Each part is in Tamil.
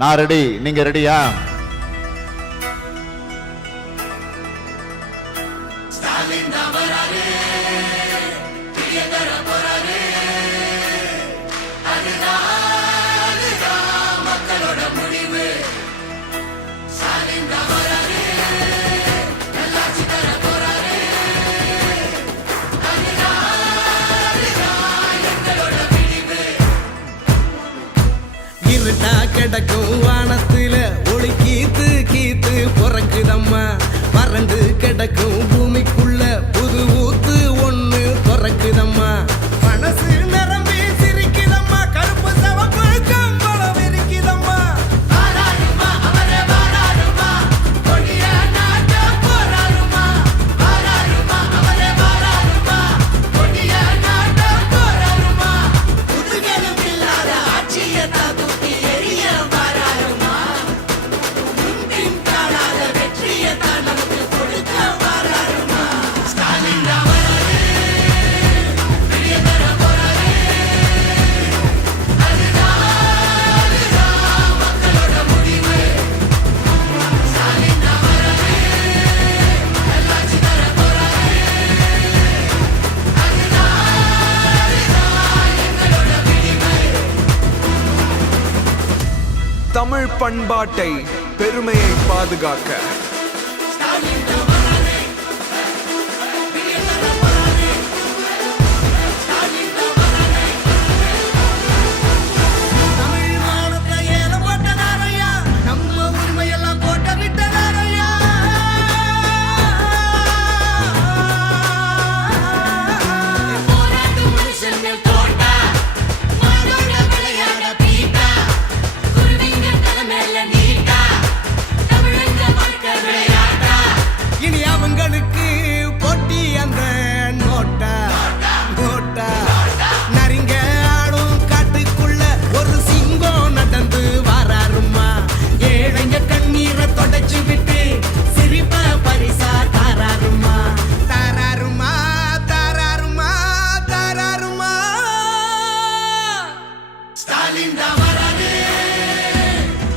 நான் ரெடி, நீங்க ரெடியா? இருட்டா கிடக்கும் வானத்துல ஒளி கீத்து கீத்து பிறக்குதம்மா. வறண்டு கிடக்கும் பூமிக்குள்ள புது ஊத்து ஒண்ணு பிறக்குதம்மா. மனசு நிரம்பி சிரிக்குதம்மா. கருப்பு சவப்பு கம்பளம் இருக்குதம்மா. வாராருமா அவரே வாராருமா, கொடிய நாட்ட போராருமா. வாராருமா அவரே வாராருமா, கொடிய நாட்ட போராருமா. புதுகெலும் இல்லாத ஆட்சியை தூக்கி எரிய வாராருமா. முன்பின் காணாத வெற்றியை தான் நமக்கு கொடுக்க வாராருமா. ஸ்டாலின் தான் வராரு, வெளிய தர போறாரு. அதுதான் மக்களோட முடிவு. ஸ்டாலின் தான் வராரு, நல்லாட்சி தர போறாரு. அதுதான் எங்களோட விடிவு. தமிழ் பண்பாட்டை பெருமையை பாதுகாக்க தமிழ் மானத்தை ஏலம் போட்டதாரையா, நம்ம உரிமையெல்லாம் கோட்டை விட்டதாரையா. போராட்ட மனுஷங்கள் தோட்டா, மாடோட விளையாட பீட்டா, குருவிங்க தலைமையில நீட்டா, தமிழங்க வாழ்க்கை விளையாட்டா. இனி அவங்களுக்கு போட்டி அந்த நோட்டா நோட்டா. நரிங்க ஆடும் காட்டுக்குள்ள ஒரு சிங்கம் நடந்து வாராருமா. ஏழைங்க கண்ணீரை தொடச்சு விட்டு சிரிப்ப பரிசா தாராருமா. தாராருமா தாராருமா தாராருமா. ஸ்டாலின் தான் வராரு,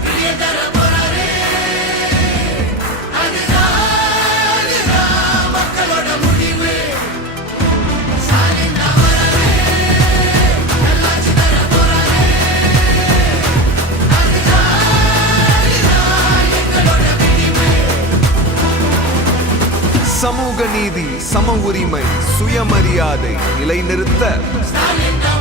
வெளிய தர போறாரு. அதுதான் மக்களோட முடிவு. ஸ்டாலின் தான் வராரு, நல்லாட்சி தர போறாரு. அதுதான் எங்களோட விடிவு. சமூக நீதி, சம உரிமை, சுயமரியாதை நிலைநிறுத்த ஸ்டாலின் தான்